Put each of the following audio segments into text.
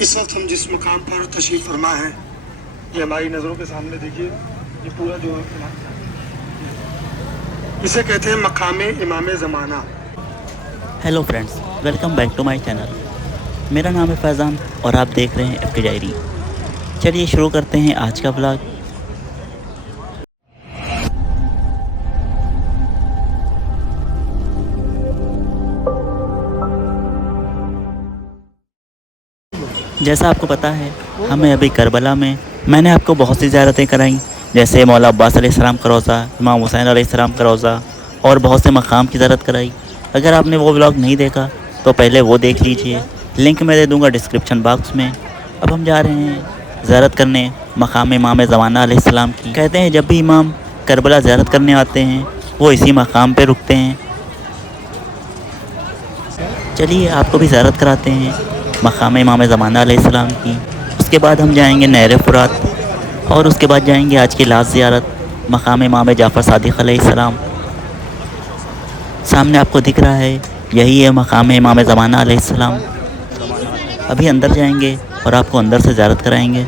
इस वक्त हम जिस मुकाम पर तशरीफ़ फरमा है, ये हमारी नज़रों के सामने देखिए, ये पूरा जो है इसे कहते हैं मकाम इमाम ज़माना। Hello friends, welcome back to my channel. मेरा नाम है फैज़ान और आप देख रहे हैं FK डायरी। चलिए शुरू करते हैं आज का व्लॉग। जैसा आपको पता है, हमें अभी करबला में मैंने आपको बहुत सी ज़ियारतें कराई, जैसे मौला अब्बास अलैहिस्सलाम का रोज़ा, इमाम हुसैन अलैहिस्सलाम का रोज़ा और बहुत से मकाम की ज़ियारत कराई। अगर आपने वो व्लॉग नहीं देखा तो पहले वो देख लीजिए, लिंक मैं दे दूँगा डिस्क्रिप्शन बॉक्स में। अब हम जा रहे हैं ज़ियारत करने मकाम इमाम ज़माना अलैहिस्सलाम की। कहते हैं जब भी इमाम करबला ज़ियारत करने आते हैं वो इसी मकाम पर रुकते हैं। चलिए आपको भी ज़ियारत कराते हैं मकाम इमाम ज़माना अलैहिस्सलाम की। उसके बाद हम जाएंगे नहर फुरात और उसके बाद जाएंगे आज की लास्ट ज़ियारत मकाम इमाम जाफ़र सादिक़ अलैहिस्सलाम। सामने आपको दिख रहा है, यही है मकाम इमाम ज़माना अलैहिस्सलाम। अभी अंदर जाएंगे और आपको अंदर से ज़ियारत कराएंगे।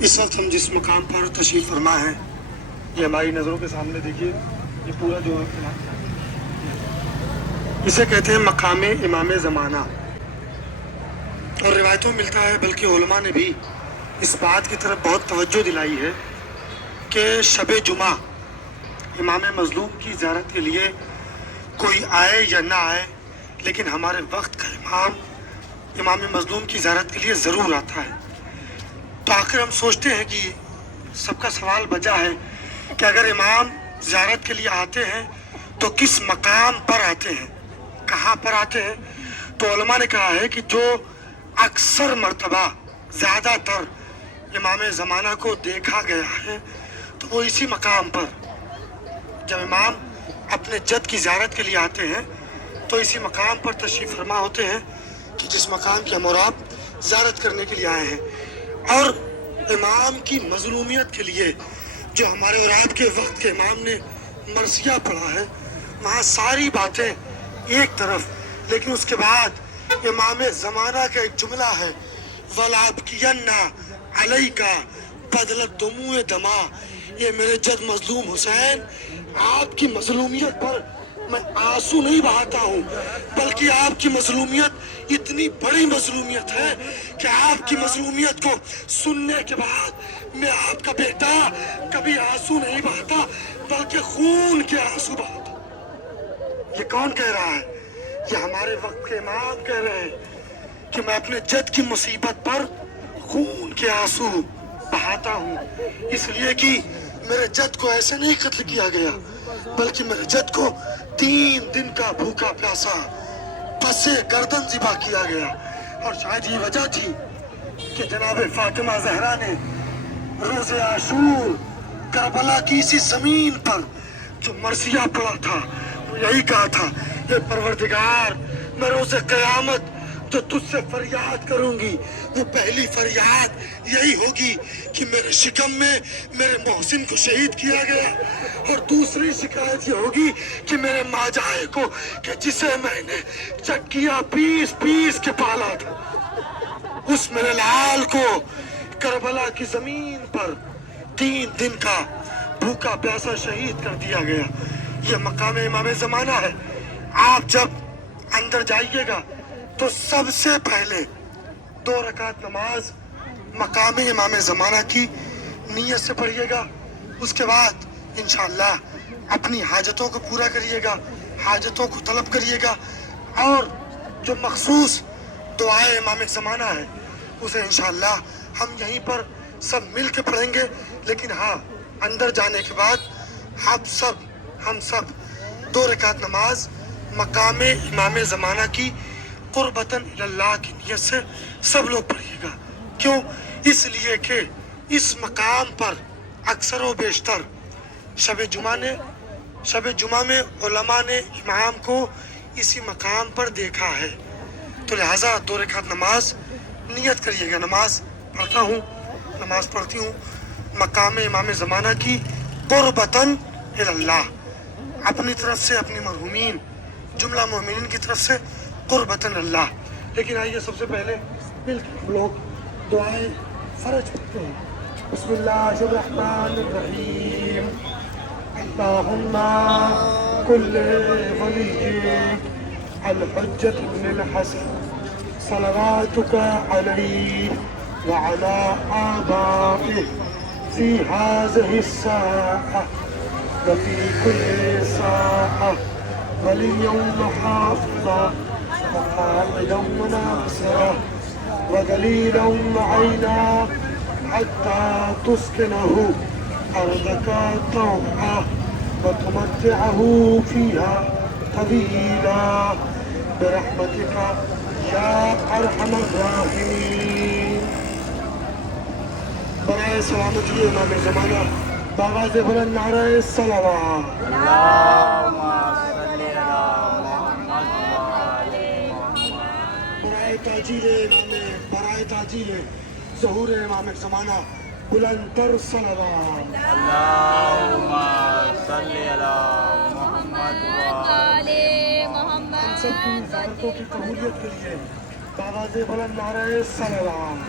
इस वक्त हम जिस मुकाम पर तशरीफ़ फरमा है, ये हमारी नज़रों के सामने देखिए, ये पूरा जो है इसे कहते हैं मकाम इमाम ज़माना। और रिवायतों में मिलता है, बल्कि उलमा ने भी इस बात की तरफ बहुत तवज्जो दिलाई है कि शब जुमा इमाम मज़लूम की ज़ियारत के लिए कोई आए या ना आए, लेकिन हमारे वक्त का इमाम मज़लूम की ज़ियारत के लिए ज़रूर आता है। तो आखिर हम सोचते हैं कि सबका सवाल बचा है कि अगर इमाम ज़ियारत के लिए आते हैं तो किस मकाम पर आते हैं, कहाँ पर आते हैं। तो उलमा ने कहा है कि जो अक्सर मर्तबा ज़्यादातर इमाम ज़माना को देखा गया है तो वो इसी मकाम पर, जब इमाम अपने जद की ज़ियारत के लिए आते हैं तो इसी मकाम पर तशरीफ़ फरमा होते हैं कि जिस मकाम की हम और आप ज़ियारत करने के लिए आए हैं। और इमाम की मज़लूमियत के लिए जो हमारे और आपके वक्त के इमाम ने मरसिया पढ़ा है, वहाँ सारी बातें एक तरफ, लेकिन उसके बाद इमाम ज़माना का एक जुमला है, वलाबकियन्ना अलैका बदलत दुमूए दमा। ये मेरे जद मज़लूम हुसैन, आपकी मज़लूमियत पर मैं आंसू नहीं बहाता हूँ, बल्कि आपकी मज़लूमियत इतनी बड़ी मज़लूमियत है कि आपकी मज़लूमियत को सुनने के बाद मैं आपका बेटा कभी आंसू नहीं बहाता, बल्कि खून के आंसू बहाता। ये कौन कह रहा है? ये हमारे वक्त के इमाम कह रहे हैं कि मैं अपने जद की मुसीबत पर खून के आंसू बहाता हूँ, इसलिए कि मेरे जद को ऐसे नहीं कत्ल किया गया, बल्कि मेरे जद को 3 दिन का भूखा प्यासा पसे गर्दन ज़िबा किया गया। और शायद ये वजह थी कि जनाब फातिमा ज़हरा ने रोज़े आशूर करबला की इसी ज़मीन पर जो मरसिया पड़ा था, वो यही कहा था, ये परवरदिगार, मैं रोज़े क़यामत जो तुझसे फरियाद करूंगी, वो पहली फरियाद यही होगी कि मेरे शिकम में मेरे मोहसिन को शहीद किया गया, और दूसरी शिकायत ये होगी कि मेरे माजाए को, कि जिसे मैंने चक्किया पीस पीस के पाला था, उस मेरे लाल को करबला की जमीन पर 3 दिन का भूखा प्यासा शहीद कर दिया गया। ये मकाम इमाम ज़माना है। आप जब अंदर जाइएगा तो सबसे पहले 2 रकात नमाज मकाम इमाम ज़माना की नीयत से पढ़िएगा। उसके बाद इंशाअल्लाह अपनी हाजतों को पूरा करिएगा, हाजतों को तलब करिएगा, और जो मखसूस दुआए इमाम ज़माना है उसे इंशाअल्लाह हम यहीं पर सब मिल के पढ़ेंगे। लेकिन हाँ, अंदर जाने के बाद हम सब 2 रकात नमाज मकाम इमाम ज़माना की कुर्बतन इल्लाह की नियत से सब लोग पढ़िएगा। क्यों? इसलिए कि इस मकाम पर अक्सर व बेशतर शब जुमा में उलमा ने इमाम को इसी मकाम पर देखा है। तो लिहाजा 2 रकात नमाज नियत करिएगा, नमाज पढ़ती हूँ मकाम इमाम ज़माना की कुर्बतन इल्लाह, अपनी तरफ से अपनी मरहूमीन जुमला मोमिनीन की तरफ से कुर्बतन अल्लाह। लेकिन आइए सबसे पहले मिलकर हम लोग दुआएं फर्ज पढ़ते हैं। बिस्मिल्लाहिर्रहमानिर्रहीम। अल्लाहुम्मा कुल्ले वलिय्यिक अल-हुज्जत इब्नुल हसन सलवातुका अलैहि व अला आबाइहि फी हाज़िहि स्साअह व फी कुल्ली साअह वलिय्यन व हाफ़िज़ा व क़ाइदन व नासिरा व दलीलन व ऐना हत्ता तुस्किनहु अर्दका तौआ व तुमत्तिअहु फीहा तवीला बिरहमतिका या अरहमर राहिमीन। बराए सलामती इमाम ज़माना बावाज़े बुलंद नाराए सलावत। बराए ताजीले ज़हूर इमाम ज़माना बुलंदतर सलावत। हम सबकी ज़ियारतों की कबूलियत के लिए बावाज़े बुलंद नाराए सलावत।